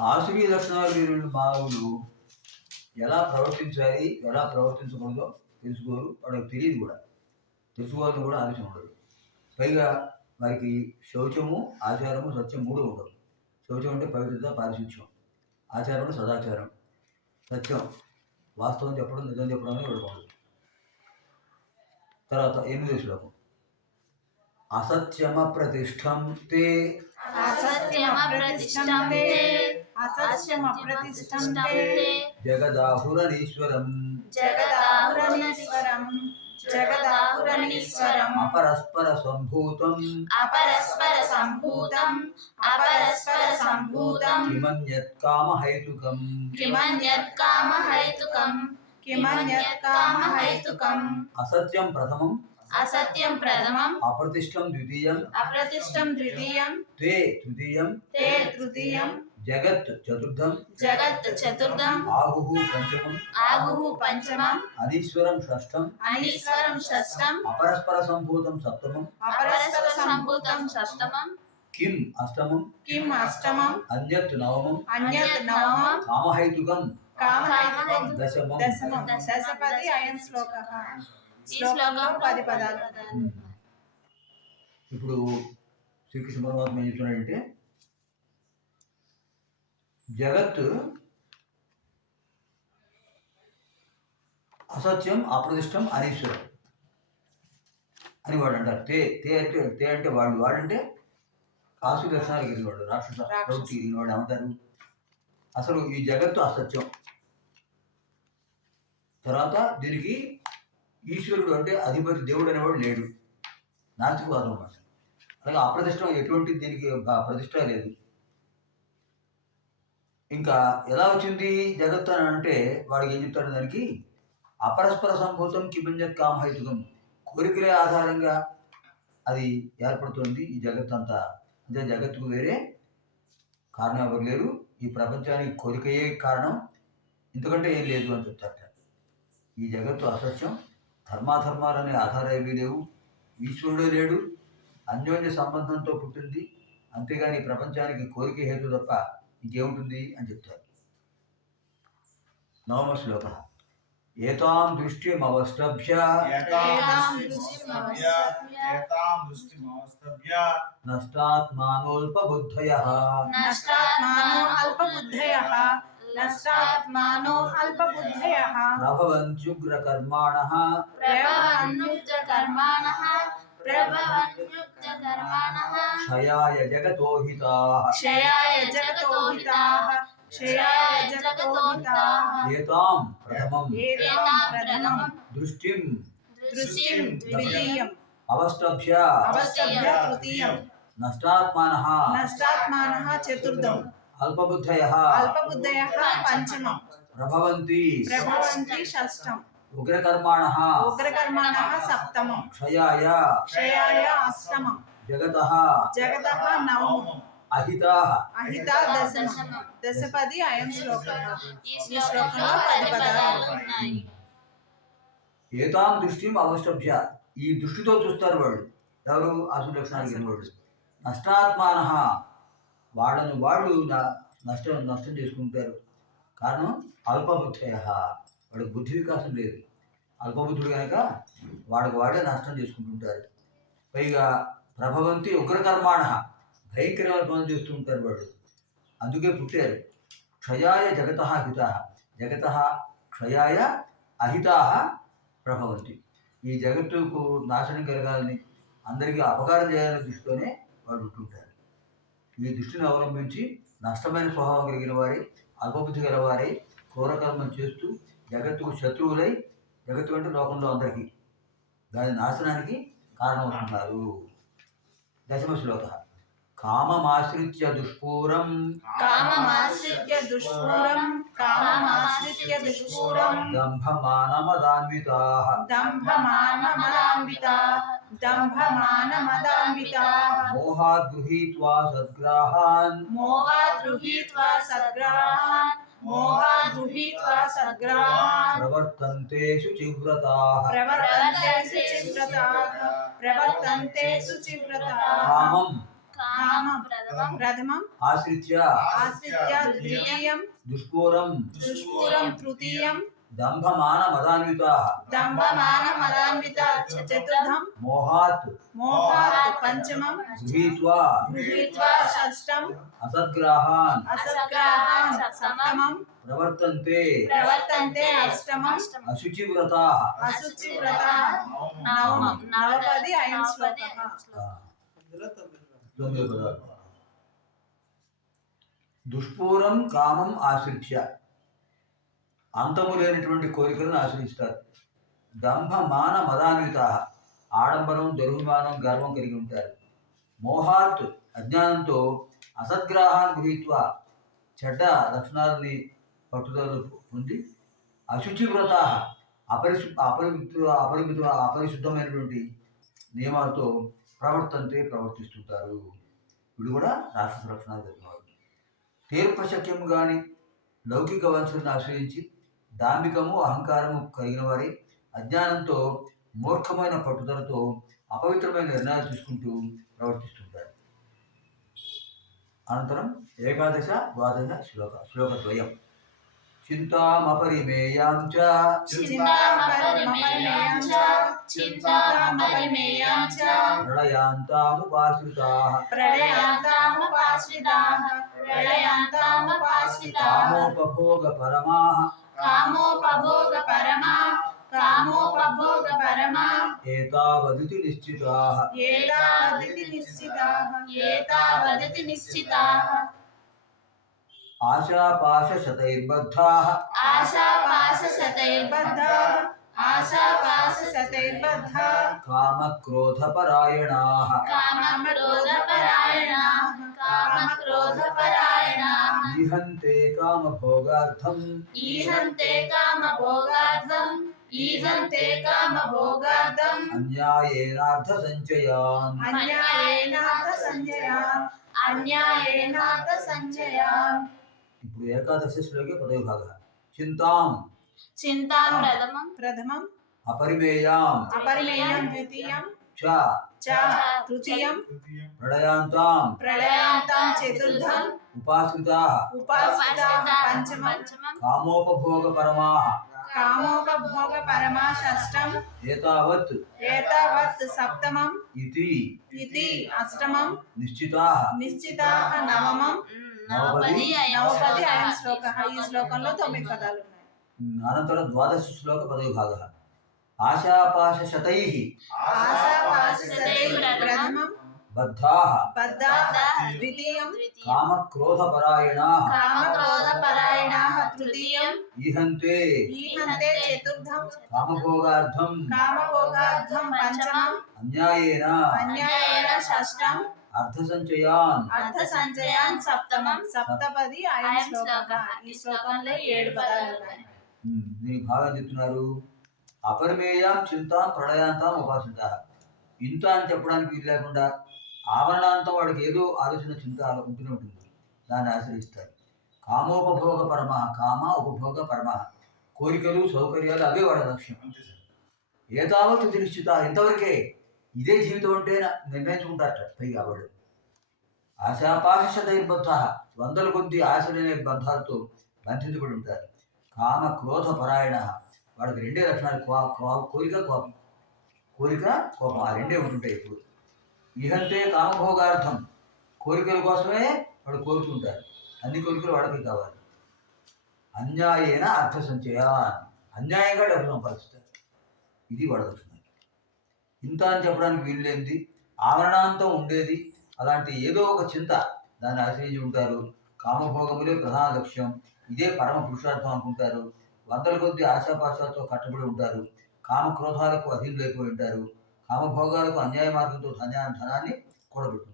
ఆసురీ లక్షణాలు లేని మానవులు ఎలా ప్రవర్తించాలి ఎలా ప్రవర్తించకూడదో తెలుసుకోరు. వాళ్ళకి తెలియదు కూడా. తెలుసుకోవాలని కూడా ఆలోచన ఉండదు. పైగా వారికి శౌచము ఆచారము సత్యం మూడు ఉండదు శౌచం అంటే పవిత్రత పారిశుధ్యం ఆచారం అంటే సదాచారం. సత్యం వాస్తవం చెప్పడం నిజం చెప్పడం అనేది ఉండదు. తర్వాత ఎనిమిది శ్లోకం. అసత్యమ ప్రతిష్టం తే అసత్యమప్రతిష్టంతే. తే జగదాహురనీశ్వరం. జగదాహురనీశ్వరం. జగదాహురనీశ్వరం. అపరస్పర సంభూతం అపరస్పర సంభూతం అపరస్పర సంభూతం కిమన్యత్ కామహైతుకం కిమన్యత్ కామహైతుకం కిమన్యత్ కామహైతుకం అసత్యం ప్రథమం. అసత్యం ప్రథమం. అప్రతిష్టం ద్వితీయం. అప్రతిష్టం ద్వితీయం. తే తృతీయం. తే తృతీయం. జగత్ చతుర్థం జగత్ చతుర్థం ఆహు పంచమం ఆగుః పంచమం అనీశ్వరం షష్ఠం అనీశ్వరం షష్టం అపరస్పర సంభూతం సప్తమం అపరస్పర సంభూతం షష్టమం కిం అష్టమం కిం అష్టమం అన్యత్ నవమం అన్యత్ నవమం కామహైతుకం కామహైతుకం దశమం దశమం దశపది అయం శ్లోకః. ఈ శ్లోకంలో పది పదాలు. ఇప్పుడు శ్రీకృష్ణ పరమాత్మ ఏం చెప్తున్నాడంటే జగత్ అసత్యం అప్రదిష్టం అనీశ్వరం అని వాడు అంటారు తే తే అంటే తే అంటే వాళ్ళు వాడంటే కాసు లక్షణాలు కలిగిన వాడు రాక్షస రాక్షస. ప్రవృత్తి కలిగిన వాడు ఏమంటారు? అసలు ఈ జగత్తు అసత్యం. తర్వాత దీనికి ఈశ్వరుడు అంటే అధిపతి దేవుడు అనేవాడు లేడు. నాస్తికవాదం అన్నమాట. అలాగే అప్రతిష్ట ఎటువంటి దీనికి ప్రతిష్ట లేదు. ఇంకా ఎలా వచ్చింది జగత్తు అని అంటే వాడికి ఏం చెప్తాడు దానికి? అపరస్పర సంభూతం కిమంజత్ కామహైతుకం కోరికలే ఆధారంగా అది ఏర్పడుతుంది ఈ జగత్ అంతా. అంటే జగత్తుకు వేరే కారణం ఎవరు లేరు. ఈ ప్రపంచానికి కోరికయే కారణం. ఎందుకంటే ఏం లేదు అని చెప్తారట. ఈ జగత్తు అసత్యం. ధర్మాధర్మాలు అనే ఆధారాలు ఏమీ లేవు. ఈశ్వరుడే లేడు. అన్యోన్య సంబంధంతో పుట్టింది. అంతేగాని ప్రపంచానికి కోరిక హేతు తప్ప ఇంకేముంటుంది అని చెప్తారు. నవమ శ్లోక ఏతాం దృష్టిమవష్టభ్య ఏతాం దృష్టిమవస్తభ్య. ఏతాం దృష్టిమవస్తభ్య నష్టాత్మానోల్పబుద్ధయ. నష్టాత్మానో అల్పబుద్ధయః క్షయాయ జగతోహితా క్షయాయ జగతోహితాః ఏతాం ప్రథమం దృష్టిం దృశ్యం ద్వితీయం అవష్టభ్య అవస్తభ్య తృతీయం నష్టాత్మాన నష్టాత్మానः చతుర్థం అల్పబుద్ధయ అల్పబుద్ధయः పంచమం ప్రభవంతి ప్రభవంతి షష్టం ఉగ్రకర్మాణ ఉగ్రకర్మాణः సప్తమం. క్షయాయ క్షయాయ అష్టమం. జగత జగతः నవమం. అహితా అహిత దశమం. దశపది అయం శ్లోకः. ఈ శ్లోకంలో పది పదాలు ఉన్నాయి. ఏతాం దృష్టిం అవష్టభ్య. ఈ దృష్టితో చూస్తారు వాళ్ళు. ఎవరు? అసలు లక్షణాలు వాళ్ళు నష్టాత్మాన. వాళ్ళను వాళ్ళు నష్టం నష్టం చేసుకుంటారు. కారణం అల్పబుద్ధయ. వాడికి బుద్ధి వికాసం లేదు. అల్పబుద్ధుడు కనుక వాడికి వాడే నష్టం చేసుకుంటుంటారు. పైగా ప్రభవంతి ఉగ్రకర్మాణ భయంకరమైన పనులు చేస్తూ ఉంటారు వాడు. అందుకే పుట్టారు. క్షయాయ జగత హిత. జగత క్షయాయ అహితా ప్రభవంతి. ఈ జగత్తుకు నాశనం కలగాలని అందరికీ అపకారం చేయాలనే దృష్టితోనే వాడు ఉంటుంటారు ఈ దృష్టిని అవలంబించి నష్టమైన స్వభావం కలిగిన వారి అల్పబుద్ధి గలవారై క్రూరకర్మం చేస్తూ జగత్తుకు శత్రువులై జగత్తు అంటే లోకంలో అందరికీ దాని నాశనానికి కారణమవుతున్నారు. దశమ శ్లోక. కామమాశ్రిత్య దుష్పూరం. కామమాశ్రిత్య దుష్పూరం. కామమాశ్రిత్య దుష్పూరం. దంభమానమదాన్వితా. దంభమానమదాన్వితా. దంభమానమదాన్వితా. మోహాద్ గృహీత్వా సద్గ్రాహాన్. మోహాద్ గృహీత్వా సద్గ్రహాన్. మోహాద్ గృహీత్వా సద్గ్రహాన్ ప్రవర్తంతే శుచివ్రతా ప్రవర్తంతే శుచివ్రతాః ప్రవర్తంతే శుచివ్రతాః కామం కామ ప్రథమం ప్రథమం ఆశ్రిత్య ఆశ్రిత్య ద్వితీయం దుష్పూరం దుష్పూరం తృతీయం దంభమాన మదాన్విత దంభమాన మదాన్విత చతుర్థం మోహాత్ మోహాత్ పంచమం గృహీత్వా గృహీత్వా షష్టం అసద్గ్రాహాన్ అసగ్రాహాన్ సప్తమం ప్రవర్తంతే ప్రవర్తంతే అష్టమం అశుచివ్రత అశుచివ్రత నవమం నవపది అయం శ్లోకః దుష్పూరం కామం ఆశ్రిత్య అంతము లేనటువంటి కోరికలను ఆశ్రయిస్తారు. దంభ మాన మదాన్విత. ఆడంబరం దుర్భిమానం గర్వం కలిగి ఉంటారు. మోహాత్ అజ్ఞానంతో అసద్గ్రహాన్ని గృహీత్వ. చెడ్డ లక్షణాలని పట్టుదల పొంది అశుచి వ్రత అపరిశు అపరిమిత అపరిమిత అపరిశుద్ధమైనటువంటి నియమాలతో ప్రవర్తంతే ప్రవర్తిస్తుంటారు. వీడు కూడా రాష్ట్ర లక్షణాలు కలిగినవాడు తీర్పశక్యం కానీ లౌకిక వంశాన్ని ఆశ్రయించి దాంభికము అహంకారము కలిగిన వారే. అజ్ఞానంతో మూర్ఖమైన పట్టుదలతో అపవిత్రమైన నిర్ణయాలు తీసుకుంటూ ప్రవర్తిస్తుంటారు. అనంతరం ఏకాదశ ద్వాదశ శ్లోక శ్లోకద్వయం. చింతామపరిమేయాం చ. ప్రళయాంతాముపాశ్రితాః. ప్రళయాంతాముపాశ్రితాః. ప్రళయాంతాముపాశ్రితాః. కామోపభోగ పరమాః కామోపభోగ పరమా కామోపభోగ పరమా ఏతావదితి నిశ్చితాః ఏతావదితి నిశ్చితాః ఏతావదితి నిశ్చితాః ఆశాపాశ శతైర్బద్ధాః ఆశాపాశ ఈహంతే కామభోగార్థం. ఈహంతే కామభోగార్థం. ఈహంతే కామభోగార్థం. అన్యాయేనార్థ సంచయాన్ అన్యాయేనాథ సంజయాన్ అన్యాయేనాథ సంజయాన్ ఇప్పుడు ఏకాదశి శ్లోకే పదవి భాగ. చింతాం చింతాం ప్రథమం. ప్రథమం. అపరిమేయాం అపరిమేయం ద్వితీయం చ చ తృతీయం ప్రళయాంతాం ప్రళయాంతాం చతుర్థం ఉపాశ్రితాః ఉపాసితాం పంచమం కామోపభోగ పరమాః కామోపభోగ పరమా షష్టం ఏతావత్ ఏతావత్ సప్తమం ఇతి ఇతి అష్టమం నిశ్చితాః నిశ్చితాః నవమం నవపది నవపది అయం శ్లోక ఈ శ్లోకంలో తొమ్మిది పదాలు ఉన్నాయి. అనంతరం ద్వాదశ శ్లోక పదవి భాగ ఆశాపాశతై ప్రథమం బద్ధాః బద్ధాః ద్వితీయం కామక్రోధపరాయణాః కామక్రోధపరాయణాః తృతీయం ఈహంతే ఈహంతే చతుర్థం కామభోగార్థం కామభోగార్థం పంచమం అన్యాయేన అన్యాయేన షష్టం అర్థసంచయాన్ అర్థ సంచయాన్ సప్తమం సప్తపది అయం శ్లోక ఈ శ్లోకంలో ఏడు పదాలు ఉన్నాయి. దీనికి భావం చెప్తున్నారు. అపరిమేయాం చింతాం ప్రళయాంతాం ఉపాసింత ఇంత అని చెప్పడానికి వీలు లేకుండా ఆవరణాంతం వాడికి ఏదో ఆలోచన చింత ఉంటూనే ఉంటుంది. దాన్ని ఆశ్రయిస్తారు. కామోపభోగ పరమ కామ ఉపభోగ పరమ కోరికలు సౌకర్యాలు అవే వాడి లక్ష్యం. ఏతావత్ నిశ్చిత ఇంతవరకే ఇదే జీవితం అంటే నిర్ణయించుకుంటారట పైగా వాడు. ఆశాపాశదైర్బద్ధ వందల కొద్ది ఆశలనే బంధాలతో బంధించబడి ఉంటారు. కామ క్రోధ పరాయణ వాడికి రెండే లక్షణాలు కో- కో- కోరిక కోపం. కోరిక కోపం. ఆ రెండే ఉంటుంటాయి ఇప్పుడు. ఇహంతే కామభోగార్థం. కోరికల కోసమే వాడు కోరుకుంటారు అన్ని కోరికలు వాడికి కావాలి. అన్యాయైన అర్థ సంచయ అన్యాయంగా డబ్బు సంపాదిస్తారు ఇది వాడు ఇంత అని చెప్పడానికి వీల్లేంది ఆవరణాంతం ఉండేది. అలాంటి ఏదో ఒక చింత దాన్ని ఆశ్రయించి ఉంటారు. కామభోగములే ప్రధాన లక్ష్యం. ఇదే పరమ పురుషార్థం అనుకుంటారు. వందల కొద్ది ఆశాపాశాలతో కట్టుబడి ఉంటారు. కామ క్రోధాలకు అధీనులైపోయి ఉంటారు. కామభోగాలకు అన్యాయ మార్గంతో ధన్యా ధనాన్ని కూడబెట్టుకుంటారు